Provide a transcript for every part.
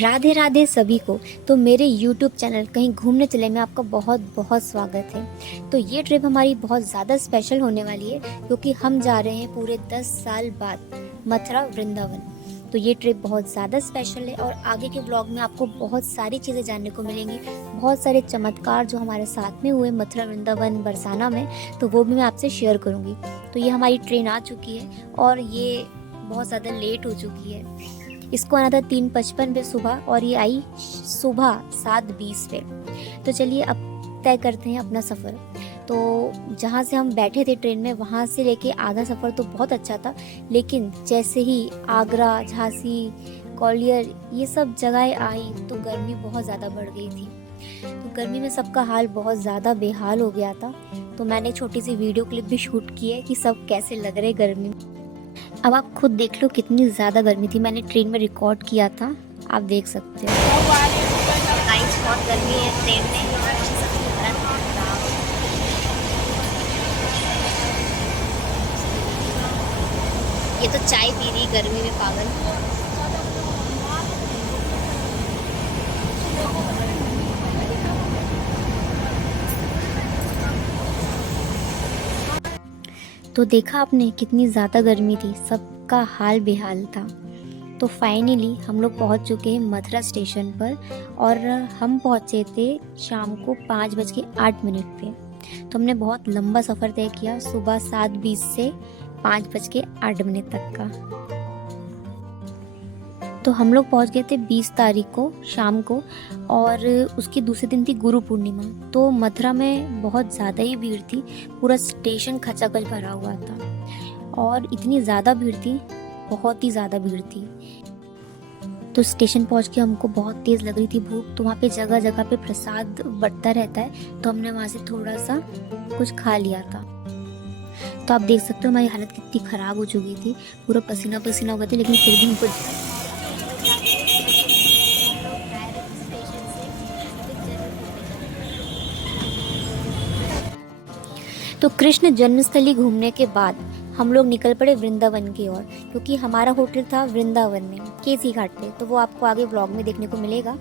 राधे राधे सभी को। तो मेरे YouTube चैनल कहीं घूमने चले में आपका बहुत बहुत स्वागत है। तो ये ट्रिप हमारी बहुत ज़्यादा स्पेशल होने वाली है क्योंकि हम जा रहे हैं पूरे 10 साल बाद मथुरा वृंदावन। तो ये ट्रिप बहुत ज़्यादा स्पेशल है और आगे के ब्लॉग में आपको बहुत सारी चीज़ें जानने को मिलेंगी, बहुत सारे चमत्कार जो हमारे साथ में हुए मथुरा वृंदावन बरसाना में, तो वो भी मैं आपसे शेयर करूँगी। तो ये हमारी ट्रेन आ चुकी है और ये बहुत ज़्यादा लेट हो चुकी है। इसको आना था 3:55 पे सुबह और ये आई सुबह 7:20 पे। तो चलिए अब तय करते हैं अपना सफ़र। तो जहाँ से हम बैठे थे ट्रेन में वहाँ से लेके आधा सफ़र तो बहुत अच्छा था, लेकिन जैसे ही आगरा, झांसी, ग्वालियर ये सब जगहें आई तो गर्मी बहुत ज़्यादा बढ़ गई थी। तो गर्मी में सबका हाल बहुत ज़्यादा बेहाल हो गया था। तो मैंने छोटी सी वीडियो क्लिप भी शूट की है कि सब कैसे लग रहे गर्मी में। अब आप खुद देख लो कितनी ज़्यादा गर्मी थी, मैंने ट्रेन में रिकॉर्ड किया था, आप देख सकते हो। गाइस बहुत गर्मी है ट्रेन में। ये तो चाय पी रही गर्मी में पागल। तो देखा आपने कितनी ज़्यादा गर्मी थी, सबका हाल बेहाल था। तो फाइनली हम लोग पहुंच चुके हैं मथुरा स्टेशन पर और हम पहुंचे थे शाम को 5:08 पे। तो हमने बहुत लंबा सफ़र तय किया, सुबह 7:20 से 5:08 तक का। तो हम लोग पहुंच गए थे 20 तारीख को शाम को और उसके दूसरे दिन थी गुरु पूर्णिमा। तो मथुरा में बहुत ज़्यादा ही भीड़ थी, पूरा स्टेशन खचाखच भरा हुआ था और इतनी ज़्यादा भीड़ थी, बहुत ही ज़्यादा भीड़ थी। तो स्टेशन पहुंच के हमको बहुत तेज़ लग रही थी भूख। तो वहाँ पे जगह जगह पे प्रसाद बंटता रहता है, तो हमने वहाँ से थोड़ा सा कुछ खा लिया था। तो आप देख सकते हो हमारी हालत कितनी ख़राब हो चुकी थी, पूरा पसीना पसीना हो गया था, लेकिन फिर भी हमको तो कृष्ण जन्मस्थली घूमने के बाद हम लोग निकल पड़े वृंदावन की ओर, क्योंकि हमारा होटल था वृंदावन में केसी घाट पे। तो वो आपको आगे ब्लॉग में देखने को मिलेगा।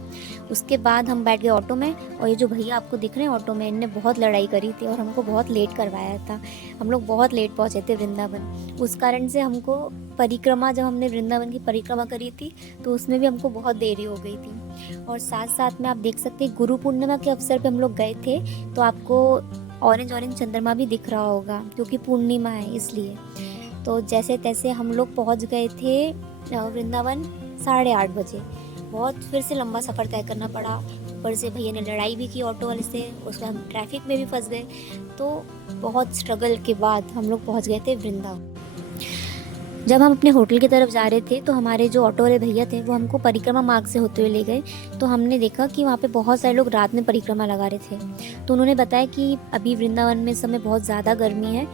उसके बाद हम बैठ गए ऑटो में और ये जो भैया आपको दिख रहे हैं ऑटो में, इनने बहुत लड़ाई करी थी और हमको बहुत लेट करवाया था। हम लोग बहुत लेट पहुँचे थे वृंदावन। उस कारण से हमको परिक्रमा, जब हमने वृंदावन की परिक्रमा करी थी तो उसमें भी हमको बहुत देरी हो गई थी। और साथ साथ में आप देख सकते हैं गुरु पूर्णिमा के अवसर पर हम लोग गए थे, तो आपको ऑरेंज ऑरेंज चंद्रमा भी दिख रहा होगा क्योंकि पूर्णिमा है इसलिए। तो जैसे तैसे हम लोग पहुंच गए थे वृंदावन 8:30 बजे। बहुत फिर से लंबा सफ़र तय करना पड़ा, ऊपर से भैया ने लड़ाई भी की ऑटो वाले से, उसमें हम ट्रैफिक में भी फंस गए। तो बहुत स्ट्रगल के बाद हम लोग पहुँच गए थे वृंदावन। जब हम अपने होटल की तरफ जा रहे थे तो हमारे जो ऑटो वाले भैया थे वो हमको परिक्रमा मार्ग से होते हुए ले गए। तो हमने देखा कि वहाँ पे बहुत सारे लोग रात में परिक्रमा लगा रहे थे। तो उन्होंने बताया कि अभी वृंदावन में इस समय बहुत ज़्यादा गर्मी है,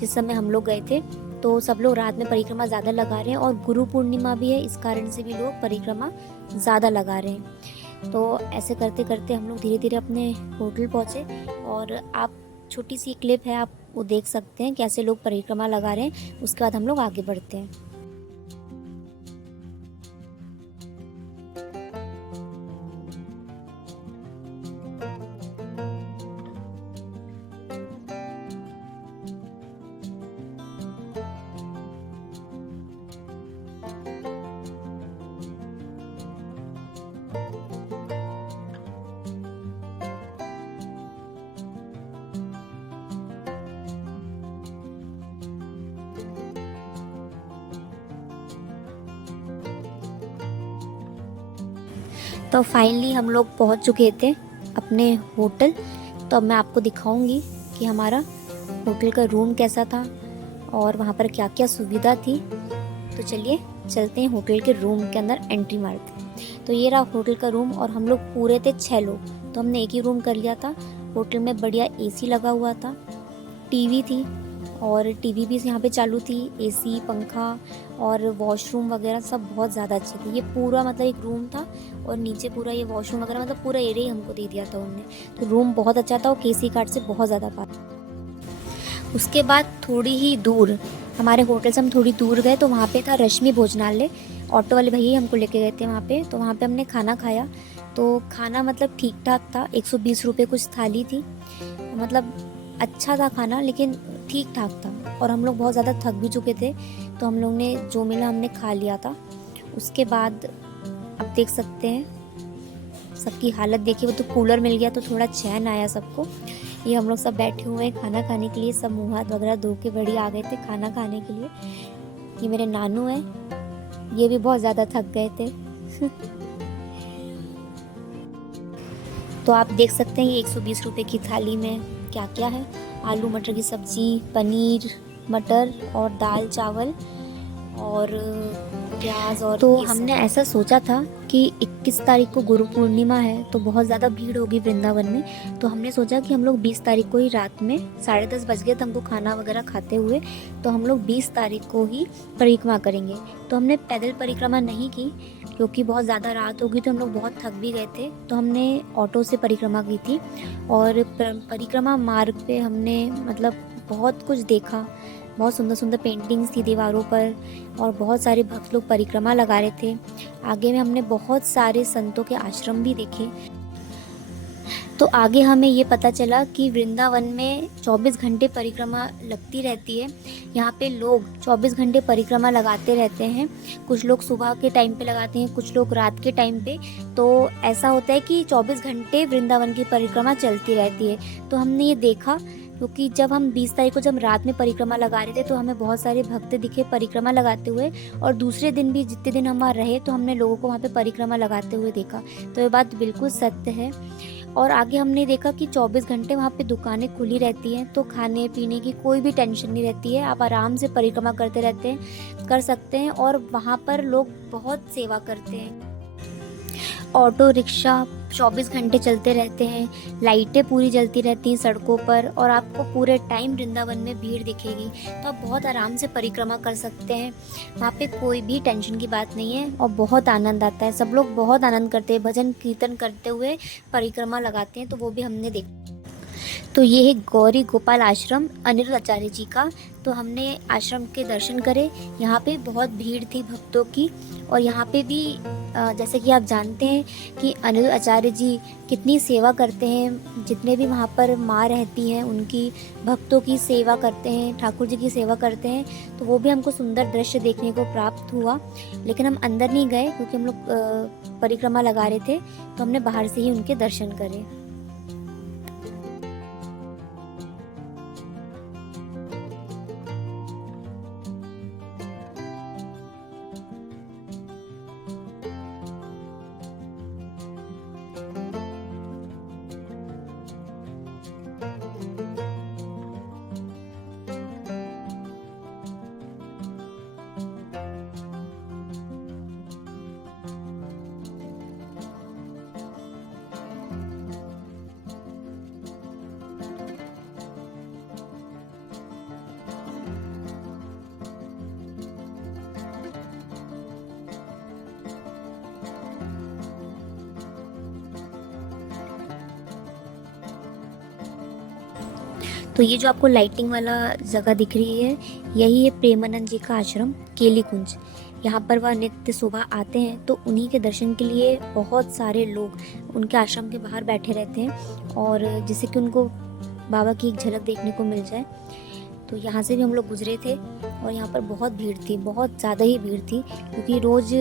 जिस समय हम लोग गए थे तो सब लोग रात में परिक्रमा ज़्यादा लगा रहे हैं और गुरु पूर्णिमा भी है, इस कारण से भी लोग परिक्रमा ज़्यादा लगा रहे हैं। तो ऐसे करते करते हम लोग धीरे धीरे अपने होटल पहुँचे और आप छोटी सी क्लिप है, आप वो देख सकते हैं कैसे लोग परिक्रमा लगा रहे हैं। उसके बाद हम लोग आगे बढ़ते हैं। तो फाइनली हम लोग पहुंच चुके थे अपने होटल। तो अब मैं आपको दिखाऊंगी कि हमारा होटल का रूम कैसा था और वहाँ पर क्या क्या सुविधा थी। तो चलिए चलते हैं होटल के रूम के अंदर, एंट्री मारते हैं। तो ये रहा होटल का रूम और हम लोग पूरे थे 6 लोग, तो हमने एक ही रूम कर लिया था। होटल में बढ़िया एसी लगा हुआ था, टीवी थी और टीवी भी यहाँ पे चालू थी, एसी, पंखा और वॉशरूम वगैरह सब बहुत ज़्यादा अच्छे थे। ये पूरा मतलब एक रूम था और नीचे पूरा ये वॉशरूम वगैरह, मतलब पूरा एरिया ही हमको दे दिया था उन्होंने। तो रूम बहुत अच्छा था और केसी घाट से बहुत ज़्यादा पास। उसके बाद थोड़ी ही दूर हमारे होटल से हम थोड़ी दूर गए तो वहाँ पे था रश्मि भोजनालय ऑटो वाले भैया हमको लेके गए थे वहाँ पे। तो वहाँ पे हमने खाना खाया, तो खाना मतलब ठीक ठाक था, 120 रुपये कुछ थाली थी, मतलब अच्छा था खाना लेकिन ठीक ठाक था। और हम लोग बहुत ज़्यादा थक भी चुके थे, तो हम लोग ने जो मिला हमने खा लिया था। उसके बाद अब देख सकते हैं सबकी हालत देखिए, वो तो कूलर मिल गया तो थोड़ा चैन आया सबको। ये हम लोग सब बैठे हुए हैं खाना खाने के लिए, सब मुँह हाथ वगैरह धो के बड़ी आ गए थे खाना खाने के लिए। ये मेरे नानू हैं, ये भी बहुत ज़्यादा थक गए थे। तो आप देख सकते हैं ये 120 रुपये की थाली में क्या क्या है। आलू मटर की सब्ज़ी, पनीर मटर और दाल चावल और प्याज। और तो हमने ऐसा सोचा था कि 21 तारीख को गुरु पूर्णिमा है तो बहुत ज़्यादा भीड़ होगी वृंदावन में, तो हमने सोचा कि हम लोग 20 तारीख को ही रात में 10:30 बज गए थे हमको खाना वगैरह खाते हुए, तो हम लोग 20 तारीख को ही परिक्रमा करेंगे। तो हमने पैदल परिक्रमा नहीं की क्योंकि बहुत ज़्यादा रात हो गई, तो हम लोग बहुत थक भी गए थे, तो हमने ऑटो से परिक्रमा की थी। और परिक्रमा मार्ग पे हमने मतलब बहुत कुछ देखा, बहुत सुंदर सुंदर पेंटिंग्स थी दीवारों पर और बहुत सारे भक्त लोग परिक्रमा लगा रहे थे। आगे में हमने बहुत सारे संतों के आश्रम भी देखे। तो आगे हमें ये पता चला कि वृंदावन में 24 घंटे परिक्रमा लगती रहती है। यहाँ पे लोग 24 घंटे परिक्रमा लगाते रहते हैं, कुछ लोग सुबह के टाइम पे लगाते हैं, कुछ लोग रात के टाइम पे। तो ऐसा होता है कि 24 घंटे वृंदावन की परिक्रमा चलती रहती है। तो हमने ये देखा क्योंकि जब हम 20 तारीख को जब रात में परिक्रमा लगा रहे थे तो हमें बहुत सारे भक्त दिखे परिक्रमा लगाते हुए, और दूसरे दिन भी जितने दिन हम वहाँ रहे तो हमने लोगों को वहाँ पे परिक्रमा लगाते हुए देखा। तो ये बात बिल्कुल सत्य है। और आगे हमने देखा कि 24 घंटे वहाँ पे दुकानें खुली रहती हैं, तो खाने पीने की कोई भी टेंशन नहीं रहती है, आप आराम से परिक्रमा करते रहते हैं, कर सकते हैं। और वहाँ पर लोग बहुत सेवा करते हैं। ऑटो रिक्शा 24 घंटे चलते रहते हैं, लाइटें पूरी जलती रहती हैं सड़कों पर, और आपको पूरे टाइम वृंदावन में भीड़ दिखेगी, तो आप बहुत आराम से परिक्रमा कर सकते हैं। वहाँ पे कोई भी टेंशन की बात नहीं है और बहुत आनंद आता है। सब लोग बहुत आनंद करते हैं, भजन कीर्तन करते हुए परिक्रमा लगाते हैं, तो वो भी हमने देखा। तो ये है गौरी गोपाल आश्रम अनिरुद्ध आचार्य जी का। तो हमने आश्रम के दर्शन करे। यहाँ पे बहुत भीड़ थी भक्तों की, और यहाँ पे भी जैसे कि आप जानते हैं कि अनिरुद्ध आचार्य जी कितनी सेवा करते हैं, जितने भी वहाँ पर माँ रहती हैं उनकी भक्तों की सेवा करते हैं, ठाकुर जी की सेवा करते हैं। तो वो भी हमको सुंदर दृश्य देखने को प्राप्त हुआ, लेकिन हम अंदर नहीं गए क्योंकि हम लोग परिक्रमा लगा रहे थे, तो हमने बाहर से ही उनके दर्शन करे। तो ये जो आपको लाइटिंग वाला जगह दिख रही है, यही है प्रेमानंद जी का आश्रम केली कुंज। यहाँ पर वह नित्य सुबह आते हैं, तो उन्हीं के दर्शन के लिए बहुत सारे लोग उनके आश्रम के बाहर बैठे रहते हैं, और जिससे कि उनको बाबा की एक झलक देखने को मिल जाए। तो यहाँ से भी हम लोग गुजरे थे और यहाँ पर बहुत भीड़ थी, बहुत ज़्यादा ही भीड़ थी, क्योंकि रोज़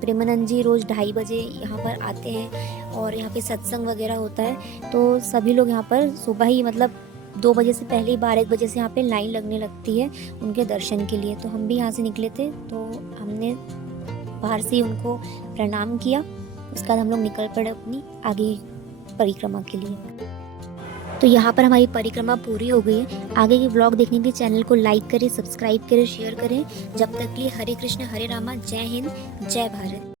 प्रेमानंद जी रोज़ 2:30 बजे यहाँ पर आते हैं और यहाँ पे सत्संग वगैरह होता है। तो सभी लोग यहाँ पर सुबह ही मतलब 2 बजे से पहले ही 12-1 बजे से यहाँ पे लाइन लगने लगती है उनके दर्शन के लिए। तो हम भी यहाँ से निकले थे, तो हमने बाहर से ही उनको प्रणाम किया। उसके बाद हम लोग निकल पड़े अपनी आगे परिक्रमा के लिए। तो यहाँ पर हमारी परिक्रमा पूरी हो गई है। आगे की व्लॉग देखने के लिए चैनल को लाइक करें, सब्सक्राइब करें, शेयर करें। जब तक के लिए हरे कृष्ण हरे रामा, जय हिंद, जय भारत।